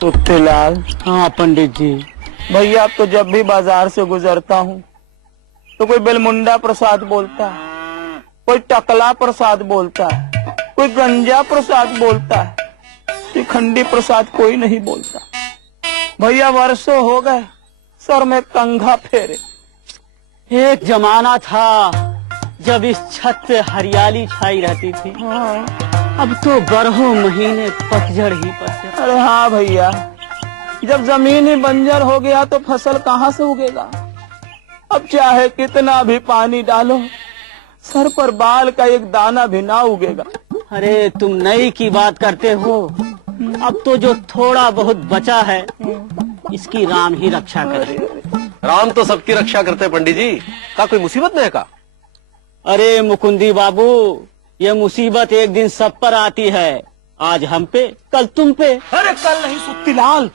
सुत्तीलाल। हाँ पंडित जी। भैया, अब तो जब भी बाजार से गुजरता हूँ तो कोई बेलमुंडा प्रसाद बोलता है, कोई टकला प्रसाद बोलता है, कोई गंजा प्रसाद बोलता है, शिखंडी प्रसाद कोई नहीं बोलता। भैया, वर्षों हो गए सर में कंघा फेरे। एक जमाना था जब इस छत पे हरियाली छाई रहती थी। अब तो बारहों महीने पतझड़ ही पतझड़। अरे हाँ भैया, जब जमीन ही बंजर हो गया तो फसल कहाँ से उगेगा। अब चाहे कितना भी पानी डालो, सर पर बाल का एक दाना भी ना उगेगा। अरे तुम नई की बात करते हो, अब तो जो थोड़ा बहुत बचा है इसकी राम ही रक्षा करे। राम तो सबकी रक्षा करते हैं पंडित जी। का कोई मुसीबत नहीं है का? अरे मुकुंदी बाबू, ये मुसीबत एक दिन सब पर आती है। आज हम पे, कल तुम पे। अरे कल नहीं सुत्तीलाल,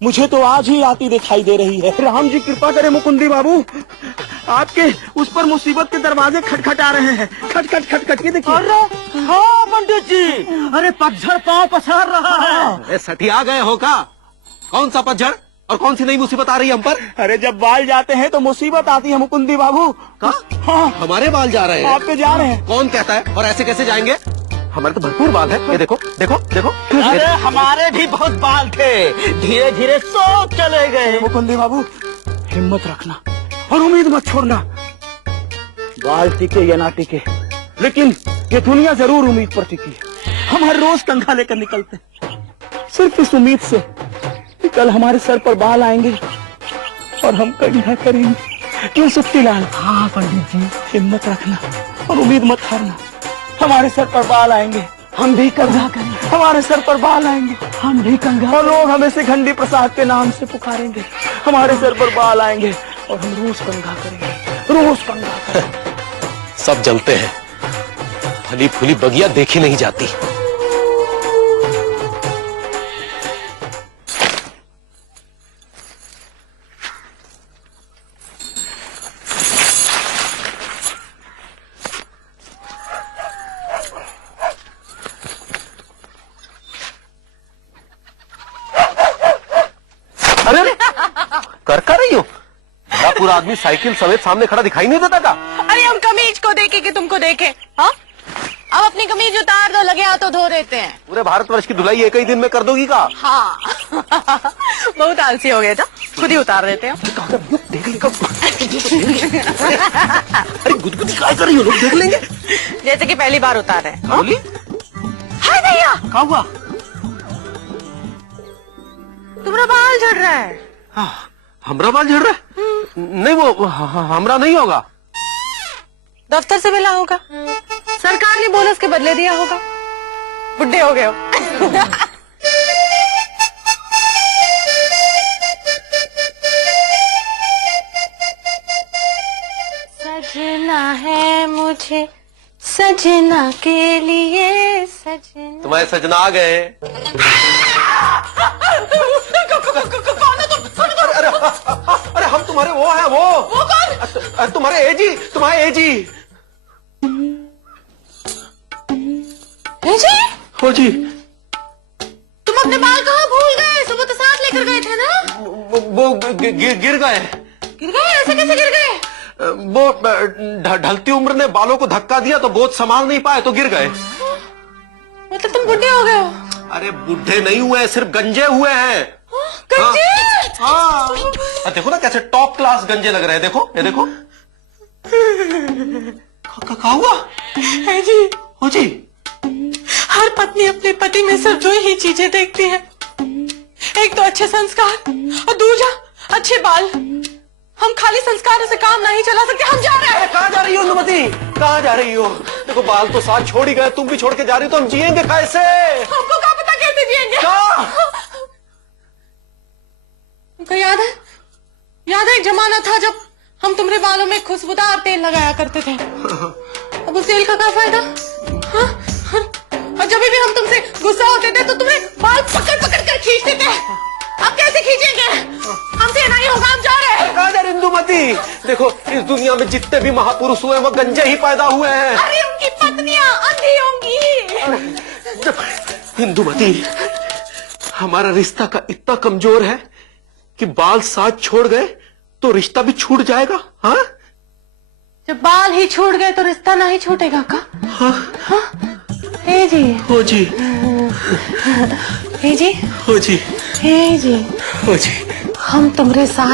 मुझे तो आज ही आती दिखाई दे रही है। राम जी कृपा करे मुकुंदी बाबू, आपके उस पर मुसीबत के दरवाजे खटखटा रहे हैं। खट खट खट खट के देखिए। अरे हाँ पंडित जी, अरे पतझड़ पांव पसार रहा है। सठिया गए हो का? कौन सा पतझड़ और कौन सी नई मुसीबत आ रही है हम पर? अरे जब बाल जाते हैं तो मुसीबत आती है मुकुंदी बाबू। का? हाँ, हमारे बाल जा रहे हैं? आप पे जा रहे हैं। कौन कहता है? और ऐसे कैसे जाएंगे? हमारे तो भरपूर बाल है। ये देखो देखो देखो। अरे हमारे भी बहुत बाल थे, धीरे धीरे सब चले गए। मुकुंदी बाबू, हिम्मत रखना और उम्मीद मत छोड़ना। बाल टिके या ना टिके, लेकिन ये दुनिया जरूर उम्मीद पर टिकी है। हम हर रोज कंघा लेकर निकलते हैं, सिर्फ इस उम्मीद से कि कल हमारे सर पर बाल आएंगे और हम कंघा करेंगे। क्यों सुत्तीलाल? हाँ पंडित जी। हिम्मत रखना और उम्मीद मत हारना। हमारे सर पर बाल आएंगे, हम भी कंघा करेंगे। हमारे सर पर बाल आएंगे, हम भी कंघा। और लोग हमें शिखंडी प्रसाद के नाम से पुकारेंगे। हमारे सर पर बाल आएंगे और हम रोज कंघा करेंगे, रोज कंघा करेंगे। सब जलते हैं, फली फूली बगिया देखी नहीं जाती। अरे कर रही हो? बड़ा पूरा आदमी साइकिल समेत सामने खड़ा दिखाई नहीं देता का? अरे हम कमीज को देखे कि तुमको देखे। हाँ, अब अपनी कमीज उतार दो, लगे हाथों धो देते हैं। पूरे भारतवर्ष की धुलाई एक ही दिन में कर दोगी का? हाँ बहुत आलसी हो गए था, खुद ही उतार देते हैं। देख लेगा। अरे गुदगुदी काय कर रही हो? लोग देख लेंगे। जैसे कि पहली बार उतार रहे हैं। बोली हाय भैया, क्या हुआ? तुम्हारा बाल झड़ रहा है। हाँ, हमरा बाल झड़ रहा है? नहीं, वो हमरा नहीं होगा। दफ्तर से मिला होगा, सरकार ने बोनस के बदले दिया होगा, बुढ़े हो गए हो। सजना है मुझे सजना के लिए सजना। तुम्हारे सजना आ गए। अरे हम तुम्हारे वो हैं, वो कौन? तुम्हारे एजी, तुम्हारे एजी। एजी? हो जी। तुम अपने बाल कहाँ भूल गए? सुबह तो साथ लेकर गए थे ना। वो गिर गए। गिर गए? ऐसे कैसे गिर गए? वो ढलती उम्र ने बालों को धक्का दिया तो बोझ संभाल नहीं पाए तो गिर गए। मतलब तुम बुढ़े हो गए हो? अरे बुढ़े नहीं हुए, सिर्फ गंजे हुए हैं। गंजे? हाँ, देखो ना कैसे टॉप क्लास गंजे लग रहे हैं। देखो, ये देखो। क्या हुआ? है जी। हो जी। हर पत्नी अपने पति में सिर्फ दो ही चीजें देखती है, एक तो अच्छे संस्कार और दूसरा अच्छे बाल। हम खाली संस्कारों से काम नहीं चला सकते। हम जा रहे हैं। कहाँ जा रही हो अनुमति? कहाँ जा रही हो? देखो बाल तो साथ छोड़ ही गए, तुम भी छोड़ के जा रही हो तो हम जिएंगे कैसे? हमको क्या पता कैसे जिएंगे? तुमको याद है? याद है एक जमाना था जब हम तुम्हारे बालों में खुशबूदार तेल लगाया करते थे। अब उस तेल का क्या फायदा? हाँ? और जब भी हम तुमसे गुस्सा होते थे तो तुम्हें बाल पकड़ पकड़ कर खींचते थे। अब कैसे खींचेंगे? हमसे नहीं होगा, हम जा रहे हैं। कहाँ जा रही इंदुमती? इंदुमती, देखो इस दुनिया में जितने भी महापुरुष हुए हैं वो गंजे ही पैदा हुए हैं। अरे उनकी पत्नियां अंधी होंगी। इंदुमती, हमारा रिश्ता का इतना कमजोर है कि बाल साथ छोड़ गए तो रिश्ता भी छूट जाएगा। हाँ, जब बाल ही छूट गए तो रिश्ता नहीं छूटेगा का? हाँ, हे जी, हो जी, हे जी, हो जी, हे जी, हो जी। हम तुम्हारे साथ